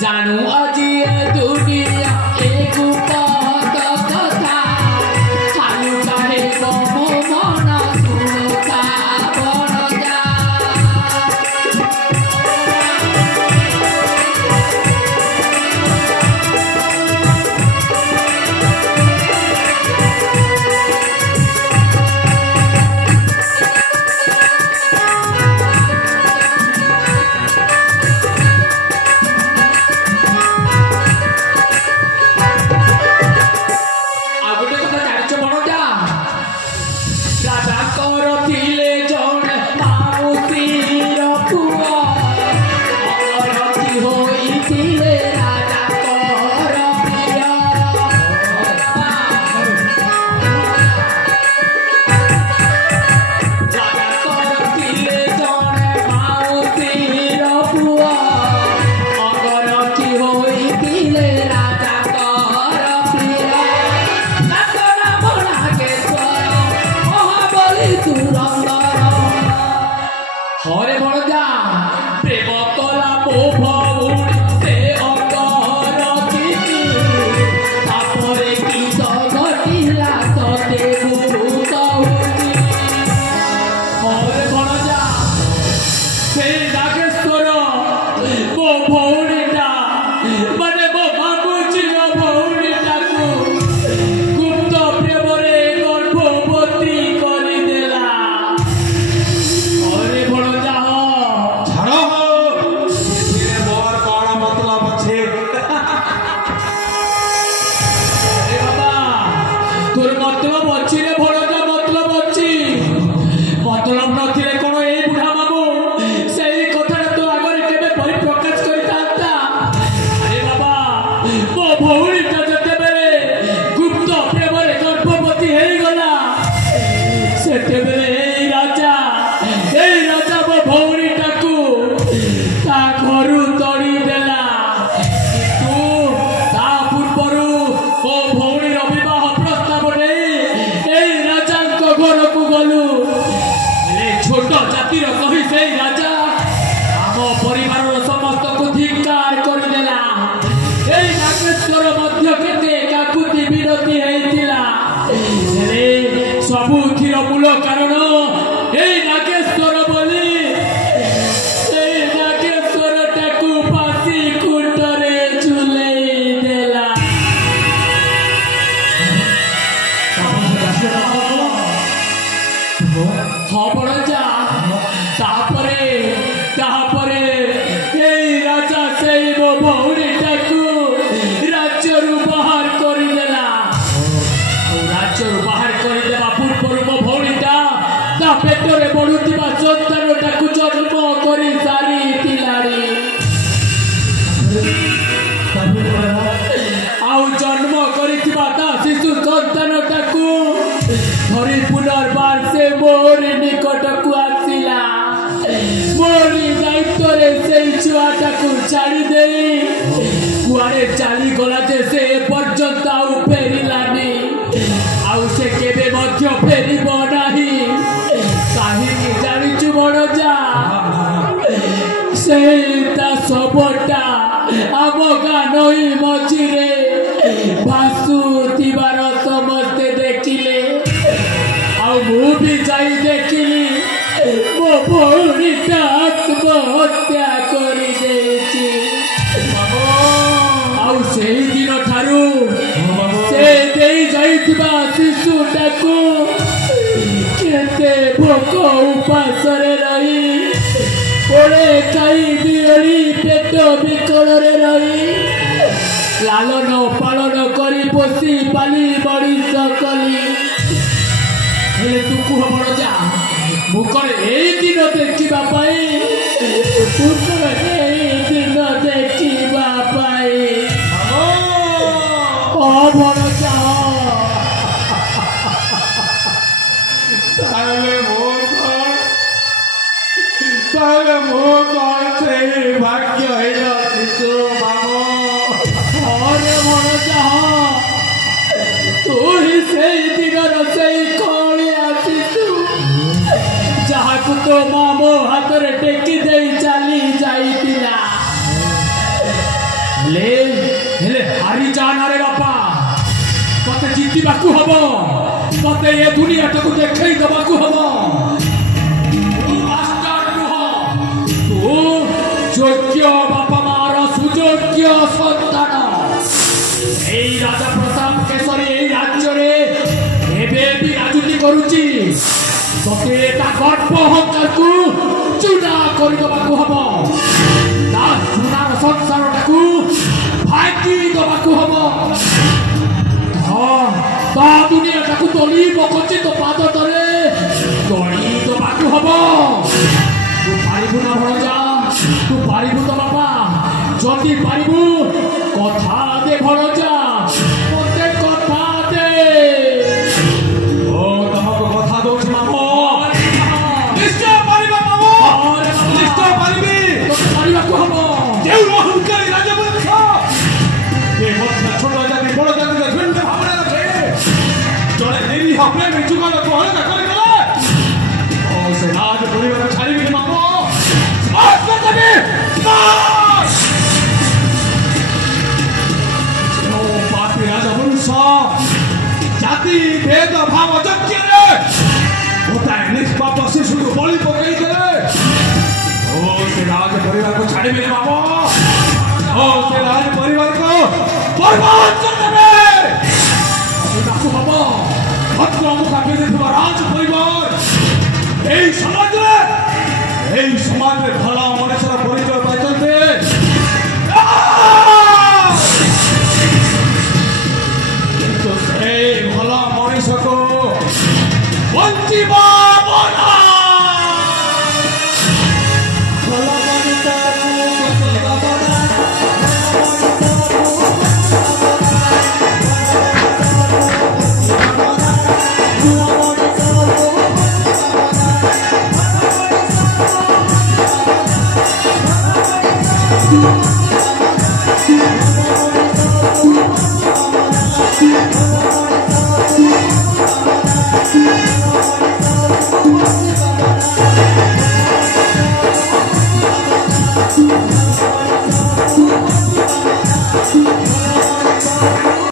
जानू अजी दुनिया एक कथा खालू काहे मो मन सुनुता बड़ जा हरे बड़जा प्रेम कला मो भौणी से अकरती तापरे की घटिला तते कहूची हरे बड़जा से नागेश्वर मो भौणीटा माने मो बाबूजी रो भौणीटा को गुप्त प्रेम रे गर्भवती करी देला हरे तोर मतलब अच्छी रे भड़जा मतलब अच्छी मतलब नथिले कोन ए बुढ़ा बाबू सेही कथा तो आगर केबे परिप्रकाश करितांता अरे बाबा मो भौणी ता जते बेले गुप्त प्रेम रे गर्भवती हेई गला सेते बेले ए राजा मो भौणी टाकू ता घरु तड़ी देला तू ता पूर्वरु मो भौणी रविवाह घर को गलु छोट जातिर कही से राजा आम परिवार समस्त को धिक्कार करदेला नागेश्वर मध्य केते काकुति विरति होइतिला सबुथिर मूल कारण नागेश्वर बोली नागेश्वर टाकू फांसी खुंटरे झुलई देला हाँ बड़जा तापरे ए राजा से मो भौणी टाकू राज्य बाहर करदेला राज्य बाहर करदेवा पूर्व मो भौणीटा ता पेटरे बढ़ुवा संतान टाकू जन्म कर सारी आउ जन्म कर शिशु संतान टाकू धरी पुनर्बार से मोर निकट को आसिला मोरी दायित्व से छुआटा को छाड़ी दे कुआरे चली गला जे से पर्यंत आउ फेरिलानी आउ से केबे मध्य फेरिबो नाही काहिनी जानिचु बड़जा सेता सबटा आम गाँ नई मझिरे भासुथिबार समस्ते देखिले मु भी जाई देखिली मो भौणीटा आत्महत्या करी देछि आउ सेही दिन ठारू से देई जाइथिबा शिशुटाकू केते भोक उपासरे रही ओळे खाई बियरी पेट बिकଳରେ रही लालन पालन करी पोषी पाली मଣିଷ कली हेले तू कुह बड़जा मुकर ए दिन देखिबा पाई मुकर ए दिन देखिबा पाई ओ बड़जा ताले मोकर से भाग्य हेला शिशु मामो अरे बड़जा तू ही से दिनर से कलिया शिशु जहाँ को तो मामो हाथ रे टेकी दे चली जाइतिला ହେଲେ ହାରି ଯା ନା ରେ ବାପା ତତେ ଜିତିବାକୁ ହବ ତତେ ଏ ଦୁନିଆଟାକୁ ଦେଖେଇ ଦେବାକୁ ହବ যোগ্য বাপা মার সুযোগ্য সন্তান এই রাজা প্রতাপ কেশরী এই রাজ্যরে এবে বি রাজনীতি করুছি তোতে তা গর্ব অহংকারকু চূনা করিদেবাকু হব তা সোনার সংসারটাকু ভাঙি দেবাকু হব তা দুনিয়াটাকু তলি পকছি তো পাদ তলে তলি দেবাকু হব তু পারিবু না ভরজা তু পারিবু তো বাবা যদি পারিবু কথা দে ভরজা মতে কথা দে ও তোমাকে কথা দউছি মামু নিশ্চয় পারিবা মামু নিশ্চয় পারিবি তোকে পারিবাকু হব কেউ অহংকারী রাজবংশ এ কথা ছোট জাতি বড় জাতির ভিন্ন ভাবনা রাখে জনে নিরীহ প্রেমী যুগলকে হত্যা করে গেলে ও সে রাজ পরিবার ছাড়িবি মামু পাপি রাজবংশ জাতি ভেদ ভাব যজ্ঞরে গোটাଏ ନିଷ୍ପାପ ଶିଶୁକୁ ବଳି ପକେଇଥିଲେ ଓ ସେ ରାଜ ପରିବାରକୁ ଛାଡ଼ିବେନି ବାପ ଓ ସେ ରାଜ ପରିବାରକୁ ବର୍ବାଦ କରିଦେବେ ତାକୁ ହବ ଭଦ୍ରକୁ କାପି ଦେଇଥିବା ରାଜ ପରିବାର এই সমাজে ଭଲ ମଣିଷ